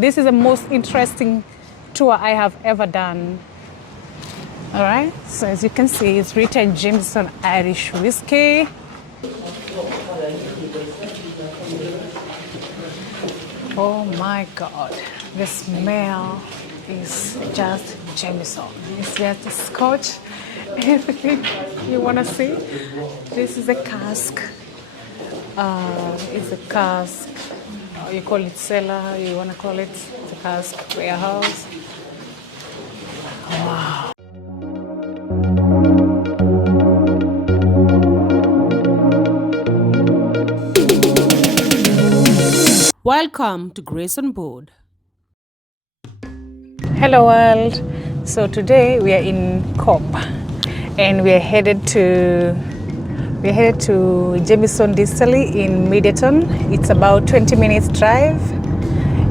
This is the most interesting tour I have ever done. All right, so as you can see, it's written Jameson Irish Whiskey. Oh my God, the smell is just Jameson. It's just Scotch, everything you want to see. This is a cask. It's a cask. You call it cellar, you want to call it the cask warehouse. Wow. Welcome to Grace on Board. Hello world. So today we are in Cobb and we are headed to Jameson Distillery in Midleton. It's about 20 minutes drive.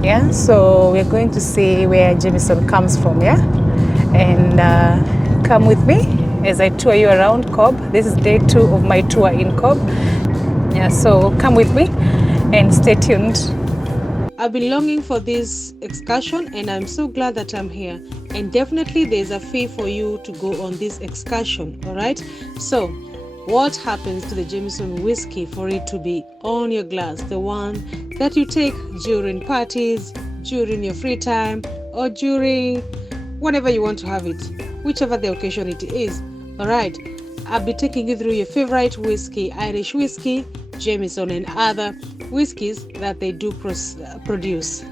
Yeah, so we're going to see where Jameson comes from, yeah? And come with me as I tour you around Cobb. This is day 2 of my tour in Cobb. Yeah, so come with me and stay tuned. I've been longing for this excursion and I'm so glad that I'm here. And definitely there's a fee for you to go on this excursion, alright? So, what happens to the Jameson whiskey for it to be on your glass? The one that you take during parties, during your free time, or during whenever you want to have it, whichever the occasion it is. Alright, I'll be taking you through your favorite whiskey, Irish whiskey, Jameson and other whiskies that they do produce.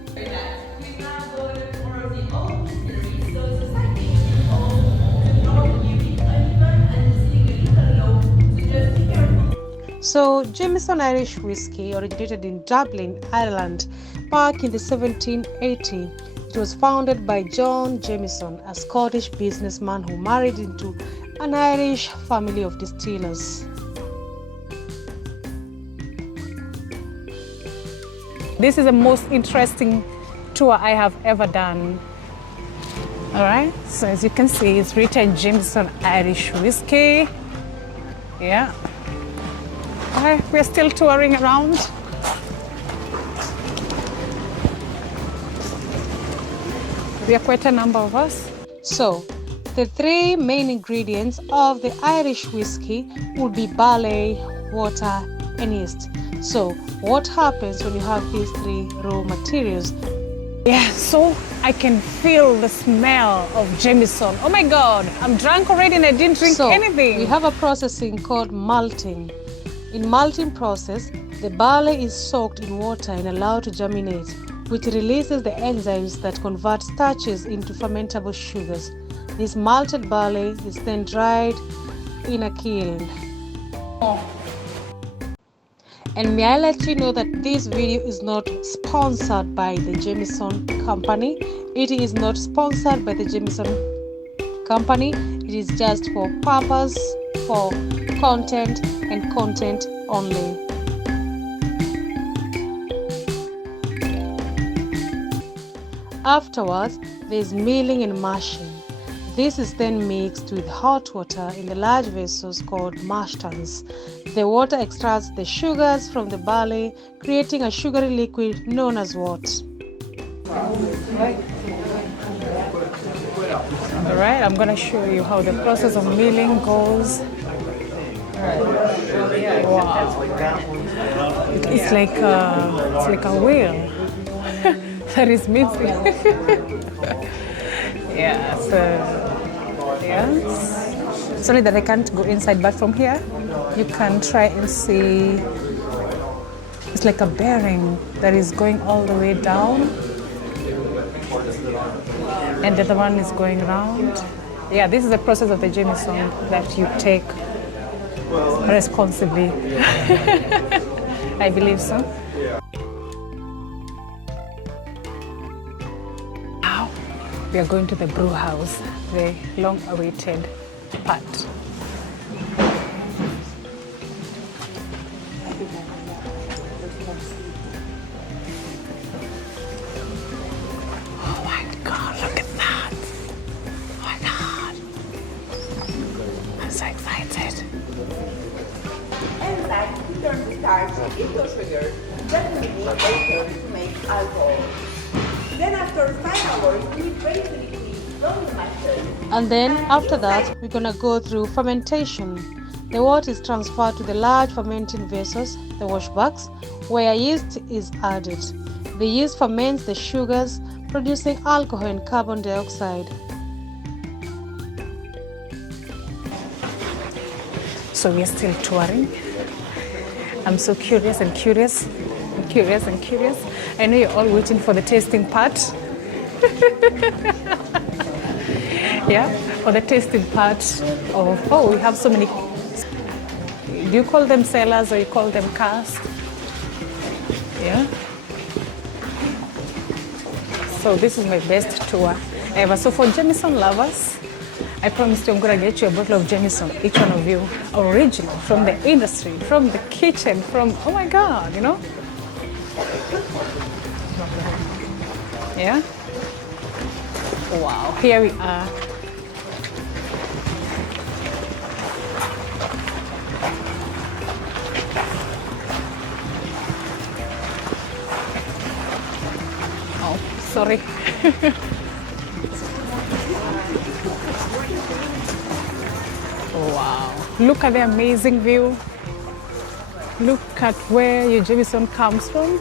So, Jameson Irish whiskey originated in Dublin, Ireland, back in the 1780. It was founded by John Jameson, a Scottish businessman who married into an Irish family of distillers. This is the most interesting tour I have ever done. All right, so as you can see, it's written Jameson Irish Whiskey. Yeah. All right, we're still touring around. We are quite a number of us. So, the 3 main ingredients of the Irish whiskey would be barley, water, and yeast. So, what happens when you have these 3 raw materials? Yeah, so I can feel the smell of Jameson. Oh my God, I'm drunk already and I didn't drink anything. We have a processing called malting. In malting process, the barley is soaked in water and allowed to germinate, which releases the enzymes that convert starches into fermentable sugars. This malted barley is then dried in a kiln. And may I let you know that this video is not sponsored by the Jameson company. It is not sponsored by the Jameson company. It is just for purpose, for content and content only. Afterwards, there is milling and mashing. This is then mixed with hot water in the large vessels called mash tuns. The water extracts the sugars from the barley, creating a sugary liquid known as what? All right, I'm going to show you how the process of milling goes. Wow. It's like a wheel that is missing. Yeah, so yes. Sorry that I can't go inside, but from here you can try and see. It's like a bearing that is going all the way down, and the other one is going around. Yeah, this is the process of the Jameson that you take responsibly. I believe so. Now we are going to the brew house, the long-awaited part. Oh my God, look at that. Oh my God. I'm so excited. Enzymes turn the starch into sugar that we need later to make alcohol. Then after 5 hours, we break the liquid from the mustard. And then after that, we're gonna go through fermentation. The water is transferred to the large fermenting vessels, the wash bags, where yeast is added. The yeast ferments the sugars, producing alcohol and carbon dioxide. So we are still touring. I'm so curious and curious and curious and curious. I know you're all waiting for the tasting part. Yeah, for the tasting part of, oh, we have so many. Do you call them cellars or you call them casks? Yeah. So this is my best tour ever. So for Jameson lovers, I promised you I'm gonna get you a bottle of Jameson, each one of you, original, from the industry, from the kitchen, from, oh my God, you know? Yeah? Wow, here we are. Oh, sorry. Wow, look at the amazing view. Look at where your Jameson comes from.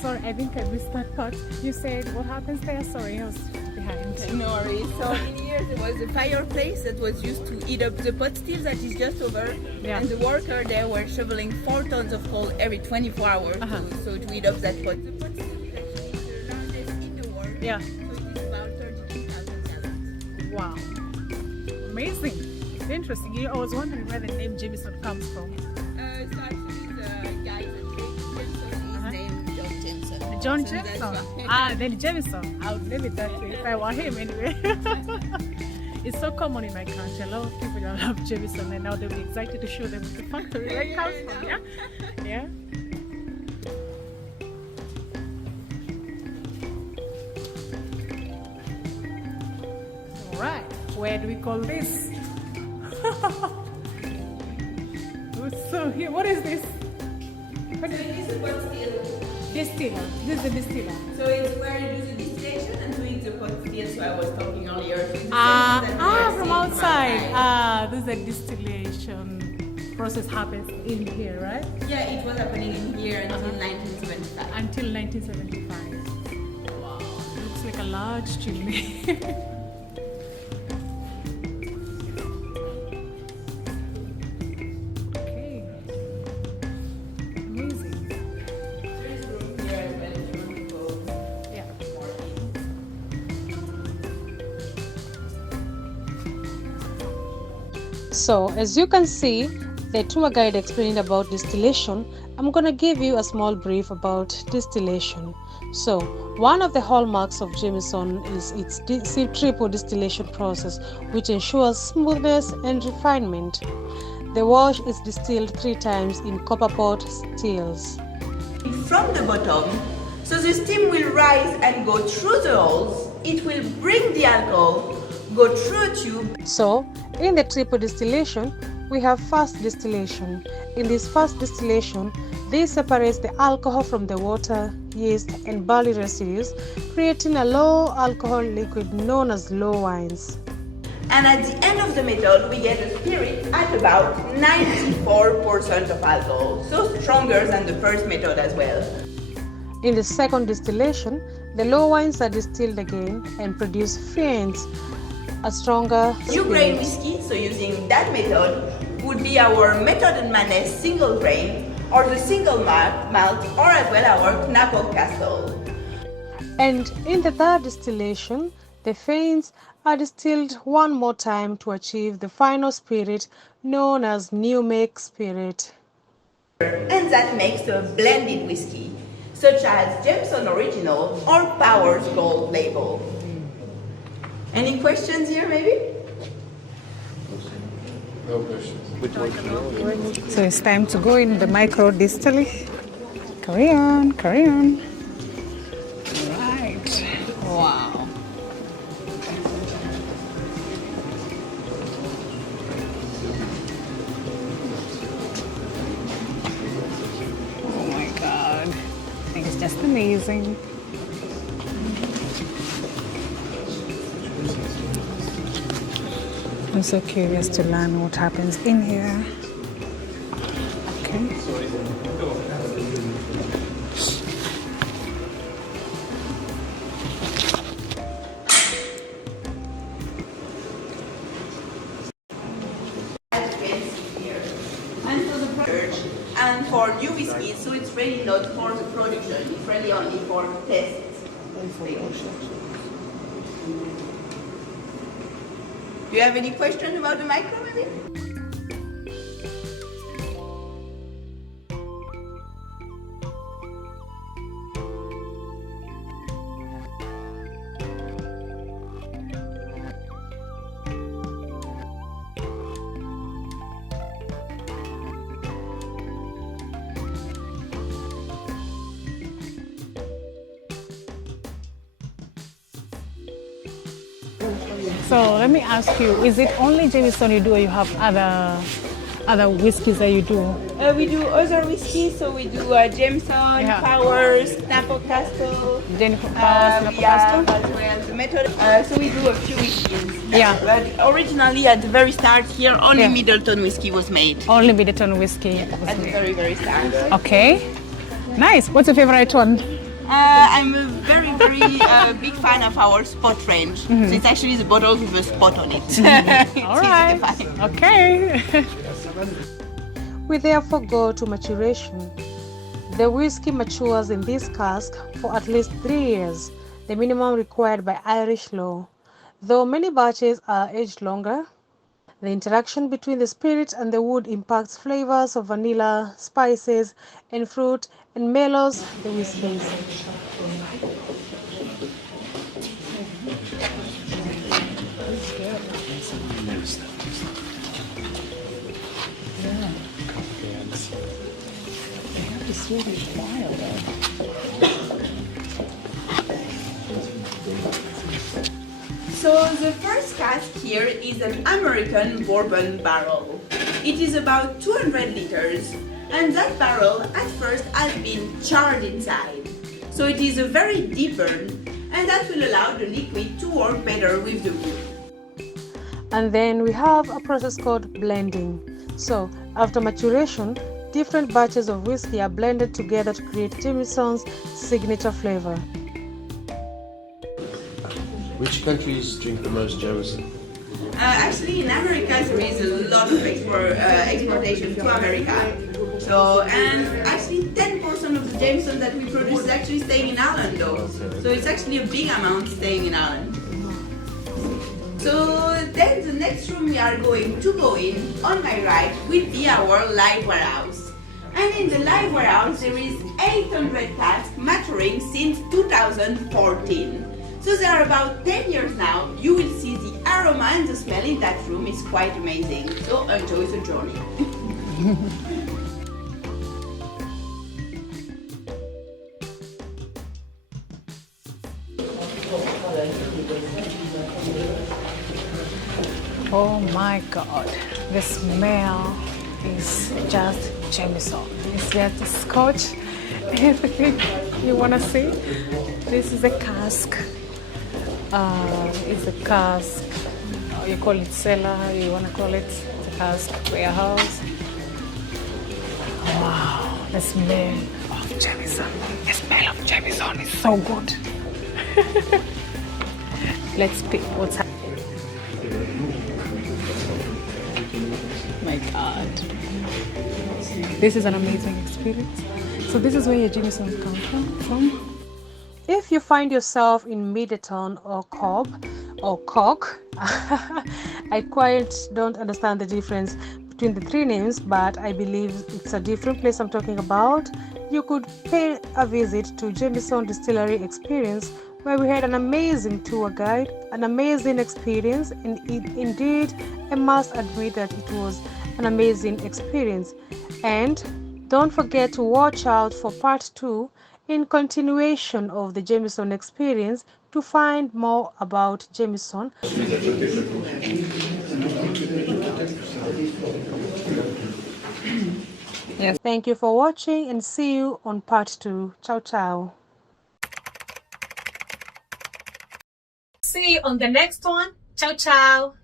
Sorry, I think I missed that part. You said what happens there? Sorry, I was behind. No worries. So in here there was a fireplace that was used to heat up the pot still that is just over. Yeah. And the worker there were shoveling 4 tons of coal every 24 hours to heat up that pot. The pot still is actually the largest in the world. Yeah. So it is about 32,000 gallons. Wow. Amazing. Interesting. I was wondering where the name Jameson comes from. So actually the guy that created Jameson is named John Jameson. John So that's Jameson. why. Then Jameson. I would name it that way if I were him anyway. It's so common in my country. A lot of people love Jameson and now they'll be excited to show them the factory where it comes from. Yeah? Yeah? Alright. Where do we call this? So here, what is this? What is It is a pot still. distiller? This is a distiller. So it's where you do the distillation and doing the pot still. So I was talking earlier. So the same Ah, that we are from seeing outside. Ah, this is a distillation process happens in here, right? Yeah, it was happening in here until 1975. Until 1975. Wow, looks like a large chimney. Okay, amazing. There is room here as well if you want to go Yeah. more in. So, as you can see, the tour guide explained about distillation. I'm gonna give you a small brief about distillation. So, one of the hallmarks of Jameson is its triple distillation process, which ensures smoothness and refinement. The wash is distilled 3 times in copper pot stills. From the bottom, so the steam will rise and go through the holes. It will bring the alcohol, go through a tube. So, in the triple distillation, we have fast distillation. In this fast distillation, this separates the alcohol from the water, yeast, and barley residues, creating a low alcohol liquid known as low wines. And at the end of the method, we get a spirit at about 94% of alcohol, so stronger than the first method as well. In the second distillation, the low wines are distilled again and produce fiends, a stronger New grain spirit. whiskey, so using that method, would be our Method and Maness single grain, or the single malt, or as well our Knappel Castle. And in the third distillation, the fiends are distilled one more time to achieve the final spirit known as new make spirit. And that makes a blended whiskey, such as Jameson Original or Powers Gold label. Any questions here, maybe? No questions. So it's time to go in the micro distillery Carry on, carry on. Right. Wow. Oh my God. I think it's just amazing. I'm so curious to learn what happens in here. Okay. And for new whiskey, so it's really not for the production, it's really only for tests. Do you have any questions about the micro, maybe? So let me ask you, is it only Jameson you do, or you have other whiskeys that you do? We do other whiskey, so we do Jameson, Yeah. Powers, Snapple Castle. Jennifer Powers, We have as well the method. So we do a few whiskeys. Yeah. But originally, at the very start here, only Yeah. Midleton whiskey was made. Only Midleton whiskey. At the very, very start. Okay. Nice. What's your favorite one? I'm a very, very big fan of our spot range. So it's actually the bottles with a spot on it. It's All easy right. to find. Okay. We therefore go to maturation. The whiskey matures in this cask for at least 3 years, the minimum required by Irish law. Though many batches are aged longer, the interaction between the spirit and the wood impacts flavors of vanilla, spices, and fruit, and mellows the whiskeys. So the first cask here is an American bourbon barrel. It is about 200 liters, and that barrel at first has been charred inside. So it is a very deep burn, and that will allow the liquid to work better with the wood. And then we have a process called blending. So after maturation, different batches of whiskey are blended together to create Jameson's signature flavor. Which countries drink the most Jameson? Actually, in America there is a lot of exportation to America. So, and actually 10% of the Jameson that we produce is actually staying in Ireland though. So it's actually a big amount staying in Ireland. So then the next room we are going to go in, on my right, will be our live warehouse. And in the live warehouse there is 800 casks maturing since 2014. So they are about 10 years now. You will see the aroma and the smell in that room is quite amazing. So enjoy the journey. Oh my God. The smell is just Jameson. It's just scotch. Everything you want to see. This is a cask. It's a cask. You call it cellar, you want to call it a cask warehouse. Wow, the smell of Jameson. The smell of Jameson is so good. Let's pick what's happening. My God. This is an amazing experience. So this is where your Jameson comes from. If you find yourself in Midleton or Cobb or Cork, I quite don't understand the difference between the three names, but I believe it's a different place I'm talking about. You could pay a visit to Jameson Distillery Experience, where we had an amazing tour guide, an amazing experience, and indeed, I must admit that it was an amazing experience. And Don't forget to watch out for part 2 in continuation of the Jameson experience to find more about Jameson. Yes. Thank you for watching and see you on part 2. Ciao, ciao. See you on the next one. Ciao, ciao.